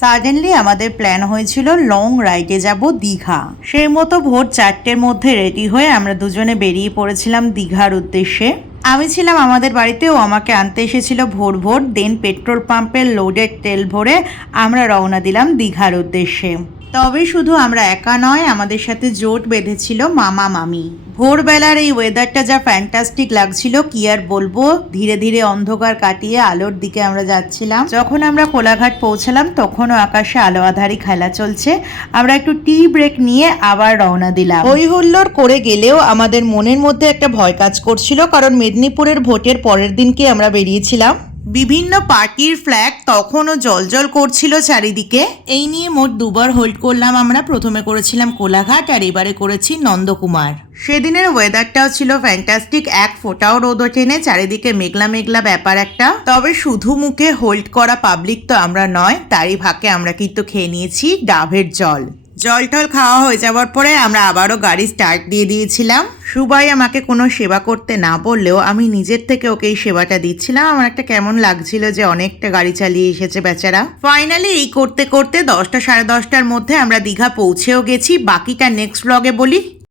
Suddenly আমাদের plan হয়েছিল long রাইডে যাব দীঘা। সেই মতো ভোর 4টের মধ্যে রেডি হয়ে আমরা দুজনে বেরিয়ে পড়েছিলাম দীঘার উদ্দেশ্যে। আমি ছিলাম আমাদের বাড়িতে, ও আমাকে আনতে এসেছিল ভোর ভোর। দেন পেট্রোল পাম্পের লোডেড তেল ভরে আমরা রওনা দিলাম দীঘার উদ্দেশ্যে। তবে শুধু আমরা একা নয়, আমাদের সাথে জোট বেঁধেছিল মামা মামি। ভোরবেলার এই ওয়েদারটা যা ফ্যান্টাস্টিক লাগছিল কি আর বলবো। ধীরে ধীরে অন্ধকার কাটিয়ে আলোর দিকে আমরা যাচ্ছিলাম। যখন আমরা কোলাঘাট পৌঁছালাম তখনও আকাশে আলো আঁধারি খেলা চলছে। আমরা একটু টি ব্রেক নিয়ে আবার রওনা দিলাম। হই হুল্লোড় করে গেলেও আমাদের মনের মধ্যে একটা ভয় কাজ করছিল, কারণ মেদিনীপুরের ভোটের পরের দিনকে আমরা বেরিয়েছিলাম। বিভিন্ন পার্টির ফ্ল্যাগ তখনও জলজল করছিল চারিদিকে। এই নিয়ে মোট দুবার হোল্ড করলাম আমরা। প্রথমে করেছিলাম কোলাঘাট আর এবারে করেছি নন্দকুমার। সেদিনের ওয়েদারটাও ছিল ফ্যান্টাস্টিক, এক ফোঁটাও রোদ ওঠেনি, চারিদিকে মেঘলা মেঘলা ব্যাপার একটা। তবে শুধু মুখে হোল্ড করা পাবলিক তো আমরা নয়, তারই ভাগে আমরা কিন্তু খেয়ে নিয়েছি ডাবের জল। জল টল খাওয়া হয়ে যাওয়ার পরে আমরা আবারও গাড়ি স্টার্ট দিয়ে দিয়েছিলাম। সুবাই আমাকে কোনো সেবা করতে না বললেও আমি নিজের থেকে ওকে এই সেবাটা দিচ্ছিলাম। আমার একটা কেমন লাগছিল যে অনেকটা গাড়ি চালিয়ে এসেছে বেচারা। ফাইনালি এই করতে করতে 10টা সাড়ে 10টার মধ্যে আমরা দীঘা পৌঁছেও গেছি। বাকিটা নেক্সট ব্লগে বলি।